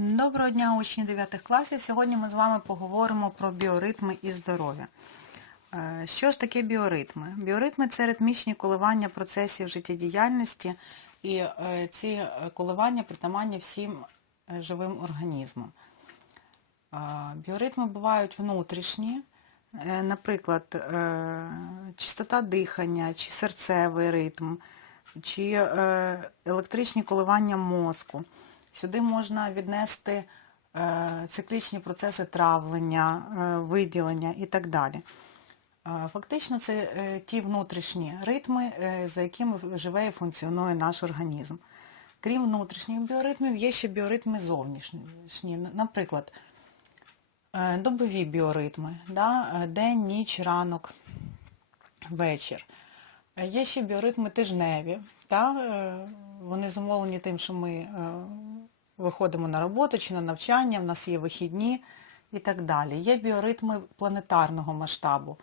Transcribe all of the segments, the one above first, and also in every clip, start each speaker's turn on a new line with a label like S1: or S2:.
S1: Доброго дня, учні 9 класів. Сьогодні ми з вами поговоримо про біоритми і здоров'я. Е, Що ж таке біоритми? Біоритми це ритмічні коливання процесів життєдіяльності, і е, ці е, коливання притаманні всім живим організмам. Біоритми бувають внутрішні, наприклад, частота дихання, чи серцевий ритм, чи електричні коливання мозку. Сюди можна віднести е, циклічні процеси травлення, е, виділення і так далі. Е, Фактично це ті внутрішні ритми, за якими живе і функціонує наш організм. Крім внутрішніх біоритмів, є ще біоритми зовнішні. Наприклад, добові біоритми, да? день, ніч, ранок, вечір. Є ще біоритми тижневі. Та? е, Вони зумовлені тим, що ми е, виходимо на роботу чи на навчання, в нас є вихідні і так далі. Є біоритми планетарного масштабу.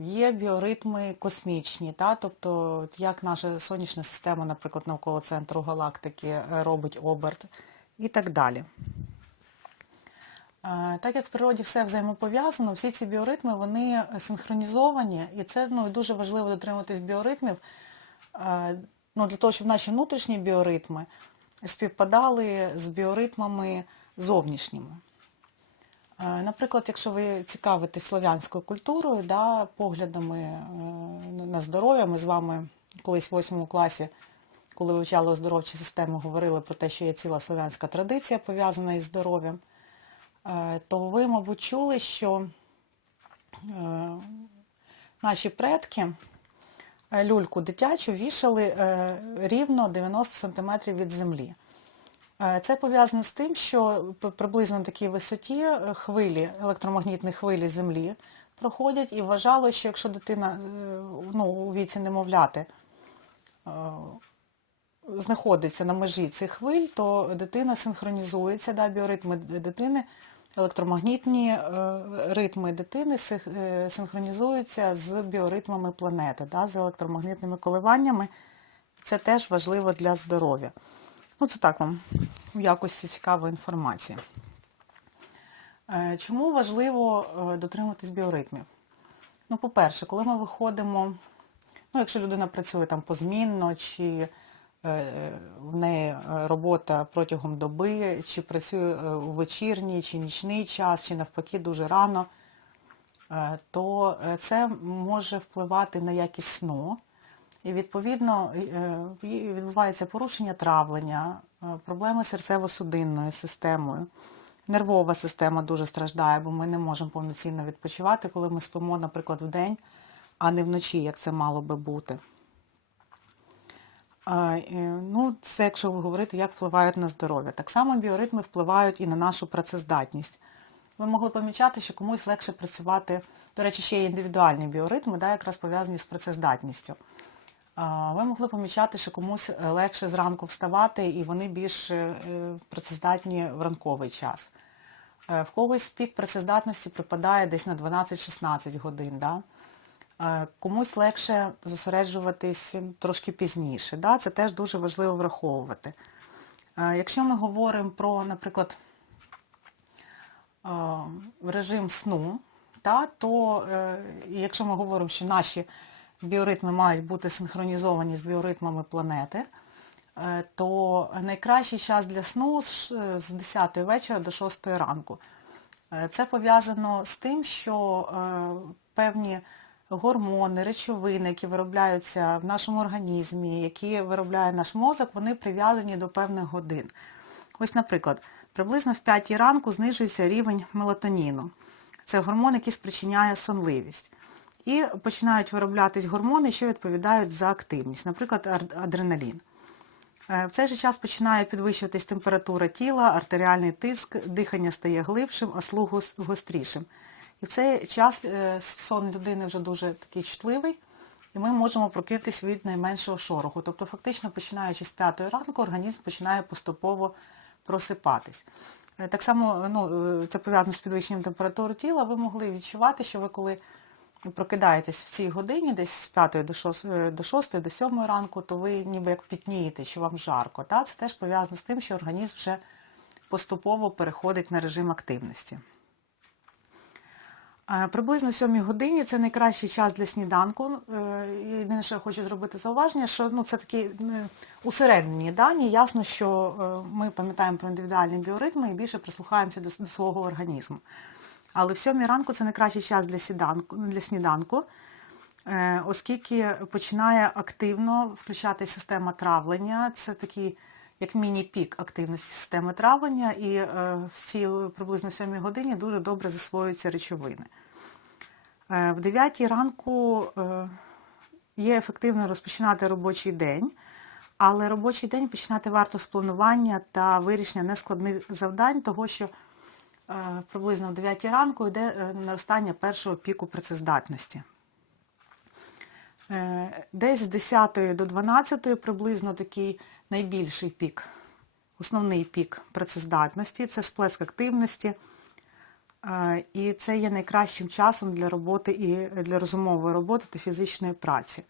S1: Є біоритми космічні, та? тобто як наша сонячна система, наприклад, навколо центру галактики е, робить оберт і так далі. Е, Так як в природі все взаємопов'язано, всі ці біоритми вони синхронізовані, і це ну, дуже важливо дотримуватись біоритмів, е, ну, для того, щоб наші внутрішні біоритми співпадали з біоритмами зовнішніми. Наприклад, якщо ви цікавитесь слов'янською культурою, да, поглядами е, на здоров'я, ми з вами колись в 8 класі, коли вивчали оздоровчі системи, говорили про те, що є ціла слов'янська традиція пов'язана із здоров'ям, е, то ви, мабуть, чули, що е, наші предки люльку дитячу вішали е, рівно 90 см від землі. Е, Це пов'язано з тим, що приблизно на такій висоті е, хвилі, електромагнітні хвилі Землі проходять і вважало, що якщо дитина е, ну, у віці немовляти е, знаходиться на межі цих хвиль, то дитина синхронізується, да, біоритми дитини, електромагнітні е, ритми дитини е, синхронізуються з біоритмами планети, да, з електромагнітними коливаннями. Це теж важливо для здоров'я. Ну, це так вам в якості цікавої інформації. Е, Чому важливо дотримуватись біоритмів? Ну, по-перше, коли ми виходимо, ну, якщо людина працює там позмінно, чи в неї е, робота протягом доби, чи працює е, у вечірній, чи нічний час, чи навпаки дуже рано, е, то е, це може впливати на якість сну. І відповідно е, відбувається порушення травлення, е, проблеми з серцево-судинною системою. Нервова система дуже страждає, бо ми не можемо повноцінно відпочивати, коли ми спимо, наприклад, вдень, а не вночі, як це мало би бути. Е, Ну, це якщо говорити, як впливають на здоров'я. Так само біоритми впливають і на нашу працездатність. Ви могли помічати, що комусь легше працювати, до речі, ще є індивідуальні біоритми, да, якраз пов'язані з працездатністю. Ви могли помічати, що комусь е, легше зранку вставати, і вони більш е, працездатні в ранковий час. В когось пік працездатності припадає десь на 12-16 годин. Да? Е, Комусь легше зосереджуватись трошки пізніше. Да? Це теж дуже важливо враховувати. Е, Якщо ми говоримо про, наприклад, е, режим сну, та, то якщо ми говоримо, що наші біоритми мають бути синхронізовані з біоритмами планети, то найкращий час для сну з з 10 вечора до 6 ранку. Це пов'язано з тим, що певні гормони, речовини, які виробляються в нашому організмі, які виробляє наш мозок, вони прив'язані до певних годин. Ось, наприклад, приблизно в 5 ранку знижується рівень мелатоніну. Це гормон, який спричиняє сонливість. І починають вироблятись гормони, що відповідають за активність, наприклад, адреналін. Е, В цей же час починає підвищуватись температура тіла, артеріальний тиск, дихання стає глибшим, а слух гострішим. І в цей час е, сон людини вже дуже такий чутливий, і ми можемо прокинутися від найменшого шороху. Тобто, фактично, починаючи з п'ятої ранку, організм починає поступово просипатись. Е, Так само ну, е, це пов'язано з підвищенням температури тіла, ви могли відчувати, що ви коли прокидаєтесь в цій годині, десь з 5 до 6, до 6, до 7 ранку, то ви ніби як пітнієте, що вам жарко. Та? Це теж пов'язано з тим, що організм вже поступово переходить на режим активності. Е, Приблизно в 7 годині це найкращий час для сніданку. Е, Єдине, що я хочу зробити зауваження, що ну, це такі усереднені дані. Ясно, що е, ми пам'ятаємо про індивідуальні біоритми і більше прислухаємося до, до свого організму. Але в 7 ранку це найкращий час для, сіданку, для сніданку, оскільки починає активно включати система травлення. Це такий як міні-пік активності системи травлення, і в цій приблизно 7 годині дуже добре засвоюються речовини. Е, В 9 ранку е, є ефективно розпочинати робочий день, але робочий день починати варто з планування та вирішення нескладних завдань, того що е, приблизно в 9 ранку йде наростання першого піку працездатності. Десь з 10 до 12 приблизно такий найбільший пік, основний пік працездатності, це сплеск активності. Е, І це є найкращим часом для роботи і для розумової роботи та фізичної праці.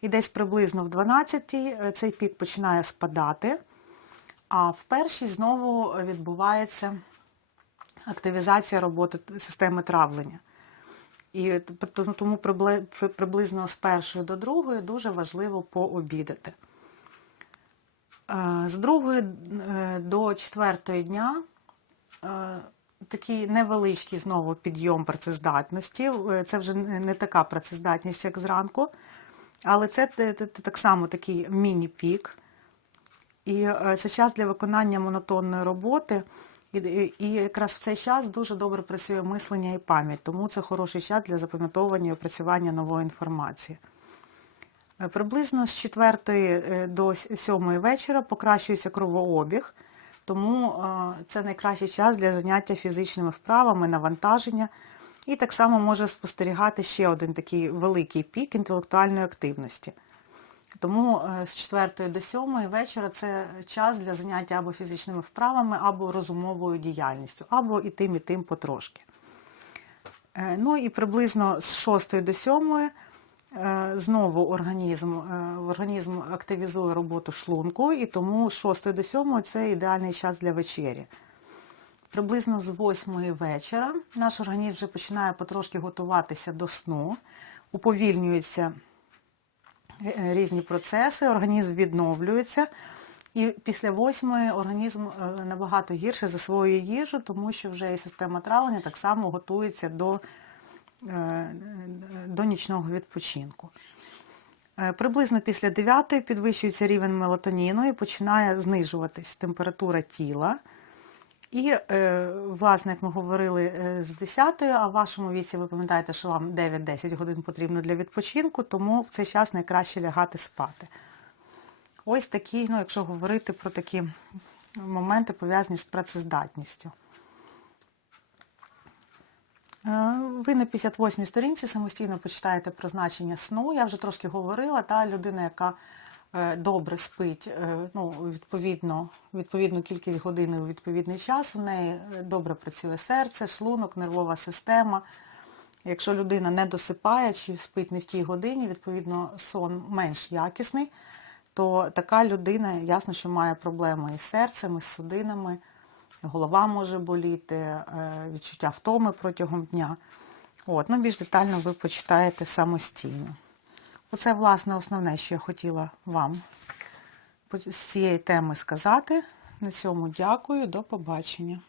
S1: І десь приблизно в 12 й цей пік починає спадати, а в першій знову відбувається активізація роботи системи травлення. І т- т- тому приблизно з першої до другої дуже важливо пообідати. Е, З другої е, до четвертої дня е, такий невеличкий знову підйом працездатності. Е, Це вже не така працездатність, як зранку, але це так само такий міні-пік. І е, це час для виконання монотонної роботи. І, і- і якраз в цей час дуже добре працює мислення і пам'ять, тому це хороший час для запам'ятовування і опрацювання нової інформації. Е, Приблизно з 4 е, до 7 вечора покращується кровообіг, тому це найкращий час для заняття фізичними вправами, навантаження. І так само може спостерігати ще один такий великий пік інтелектуальної активності. Тому е, з 4 до 7 вечора це час для заняття або фізичними вправами, або розумовою діяльністю, або і тим, і тим потрошки. Е, Ну і приблизно з 6 до 7 е, знову організм, е, організм активізує роботу шлунку, і тому з 6 до 7 це ідеальний час для вечері. Приблизно з 8 вечора наш організм вже починає потрошки готуватися до сну, уповільнюється е, різні процеси, організм відновлюється. І після восьмої організм е, набагато гірше засвоює їжу, тому що вже і система травлення так само готується до, е, до нічного відпочинку. Е, Приблизно після 9 підвищується рівень мелатоніну і починає знижуватись температура тіла. І, е, власне, як ми говорили е, з 10, а в вашому віці ви пам'ятаєте, що вам 9-10 годин потрібно для відпочинку, тому в цей час найкраще лягати спати. Ось такі, ну, якщо говорити про такі моменти, пов'язані з працездатністю. Е, Ви на 58-й сторінці самостійно почитаєте про значення сну. Я вже трошки говорила, та людина, яка е, добре спить, е, ну, відповідно, відповідну кількість годин у відповідний час, у неї добре працює серце, шлунок, нервова система. Якщо людина не досипає чи спить не в тій годині, відповідно, сон менш якісний, то така людина, ясно, що має проблеми із серцем, із судинами, голова може боліти, е, відчуття втоми протягом дня. От, ну, більш детально ви почитаєте самостійно. Оце, власне, основне, що я хотіла вам з цієї теми сказати. На цьому дякую, до побачення.